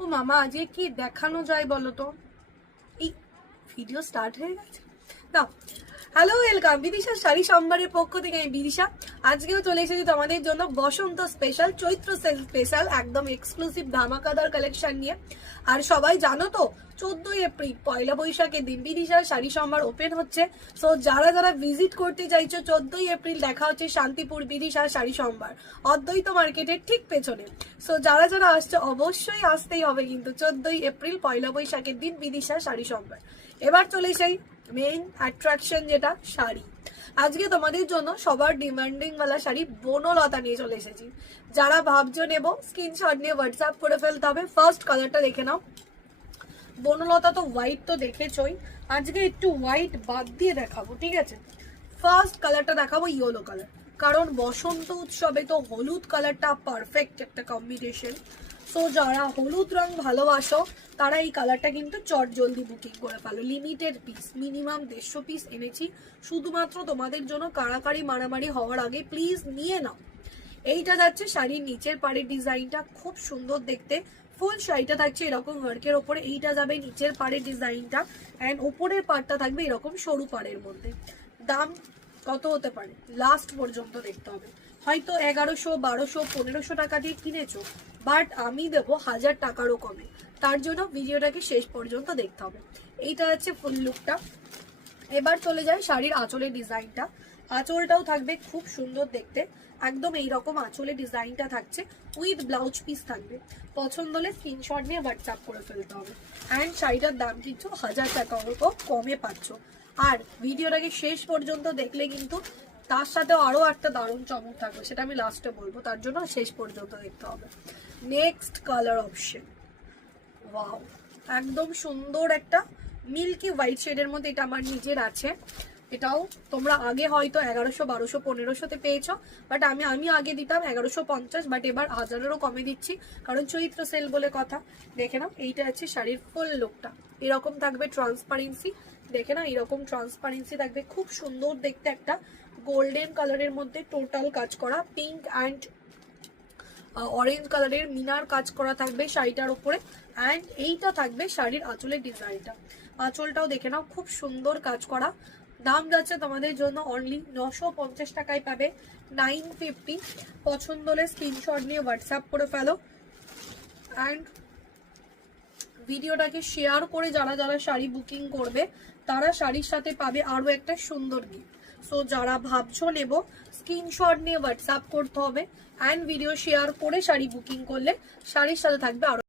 ও মামা আজকে কি দেখানো যায় বলো তো? এই ভিডিও স্টার্ট হয়ে গেছে না? হ্যালো, ওয়েলকাম বিদিশা শাড়ি সম্ভারের পক্ষ থেকে। আমি বিদিশা আজকেও চলে এসেছি তোমাদের জন্য বসন্ত স্পেশাল, চৈত্র সেল স্পেশাল, একদম এক্সক্লুসিভ ধামাকাদার কালেকশন নিয়ে। আর সবাই জানো তো 14ই এপ্রিল পয়লা বৈশাখের দিন বিদিশা শাড়ি সম্ভার ওপেন হচ্ছে। সো যারা যারা ভিজিট করতে চাইছো 14ই এপ্রিল দেখা হচ্ছে শান্তিপুর বিদিশা শাড়ি সম্ভার, অদ্বৈত মার্কেটের ঠিক পেছনে। সো যারা যারা আসছে অবশ্যই আসতেই হবে কিন্তু 14ই এপ্রিল পয়লা বৈশাখের দিন বিদিশা শাড়ি সম্ভার। এবার চলে সেই মেইন অ্যাট্রাকশন যেটা শাড়ি। আজকে তোমাদের জন্য সবার ডিমান্ডিং ওয়ালা শাড়ি বনলতা নিয়ে চলে এসেছি। যারা ভাবছো নেবো স্ক্রিনশট নিয়ে হোয়াটসঅ্যাপ করে ফেলতে হবে। ফার্স্ট কালারটা দেখে নাও। বনলতা তো হোয়াইট তো দেখেছই, আজকে একটু হোয়াইট বাদ দিয়ে দেখাবো, ঠিক আছে? ফার্স্ট কালারটা দেখাবো ইয়েলো কালার, কারণ বসন্ত উৎসবে তো হলুদ কালারটা পারফেক্ট একটা কম্বিনেশন। সো যারা হলুদ রং ভালোবাসো তারা এই কালারটা কিন্তু চট জলদি বুকিং করে ফেলো। লিমিটেড পিস, মিনিমাম 150 পিস এনেছি শুধুমাত্র তোমাদের জন্য। কাড়াকাড়ি মারামারি হওয়ার আগে প্লিজ নিয়ে নাও। এইটা যাচ্ছে শাড়ির নিচের পাড়ের ডিজাইনটা, খুব সুন্দর দেখতে। ফুল শাড়িটা থাকছে এরকম ওয়ার্কের ওপরে, এইটা যাবে নিচের পাড়ের ডিজাইনটা, অ্যান্ড ওপরের পাড়টা থাকবে এরকম সরু পাড়ের মধ্যে। দাম কত হতে পারে লাস্ট পর্যন্ত দেখতে হবে। হয়তো 1100, 1200, 1500 টাকা দিয়ে কিনেছো, বাট আমি দেবো 1000 টাকারও কমে। তার জন্য ভিডিওটাকে শেষ পর্যন্ত দেখতে হবে। এইটা হচ্ছে ফুল লুকটা। এবার চলে যায় শাড়ির আঁচলের ডিজাইনটা। আঁচলটাও থাকবে খুব সুন্দর দেখতে, একদম এইরকম আঁচলের ডিজাইনটা থাকছে, উইথ ব্লাউজ পিস থাকবে। পছন্দ হলে স্ক্রিনশট নিয়ে হোয়াটসঅ্যাপ করে ফেলতে হবে। অ্যান্ড শাড়িটার দাম কিন্তু 1000 টাকা কমে পাচ্ছ। আর ভিডিওটাকে শেষ পর্যন্ত দেখলে কিন্তু তার সাথেও আরো একটা দারুণ চমক থাকবে, সেটা আমি লাস্টে বলবো, তার জন্য শেষ পর্যন্ত দেখতে হবে। নেক্সট কালার অপশন, ওয়াও, একদম সুন্দর একটা মিল্কি হোয়াইট শেডের মধ্যে। এটা আমার নিজের আছে, এটাও তোমরা আগে হয়তো 1100, 1200, 1500-তে পেয়েছো, বাট আমি আগে দিতাম 1150, বাট এবার 1000-এরও কমে দিচ্ছি, কারণ চৈত্র সেল বলে কথা। দেখে নাও, এইটা আছে শাড়ির ফুল লুকটা। এরকম থাকবে ট্রান্সপারেন্সি, দেখে না, এরকম ট্রান্সপারেন্সি থাকবে, খুব সুন্দর দেখতে। একটা গোল্ডেন কালারের মধ্যে টোটাল কাজ করা, পিঙ্ক অ্যান্ড অরেঞ্জ কালারের মিনার কাজ করা থাকবে শাড়িটার উপরে। অ্যান্ড এইটা থাকবে শাড়ির আঁচলের ডিজাইনটা। আঁচলটাও দেখে নাও, খুব সুন্দর কাজ করা। দাম যাচ্ছে তোমাদের জন্য অনলি 950 টাকায় পাবে, 950। পছন্দ হলে স্ক্রিনশট নিয়ে হোয়াটসঅ্যাপ করে ফেলো। অ্যান্ড ভিডিওটাকে শেয়ার করে যারা যারা শাড়ি বুকিং করবে তারা শাড়ির সাথে পাবে আরো একটা সুন্দর গিফট। সো যারা ভাবছো নেব স্ক্রিনশট নিয়ে হোয়াটসঅ্যাপ করতে হবে, অ্যান্ড ভিডিও শেয়ার করে শাড়ি বুকিং করলে শাড়ির সাথে থাকবে আরো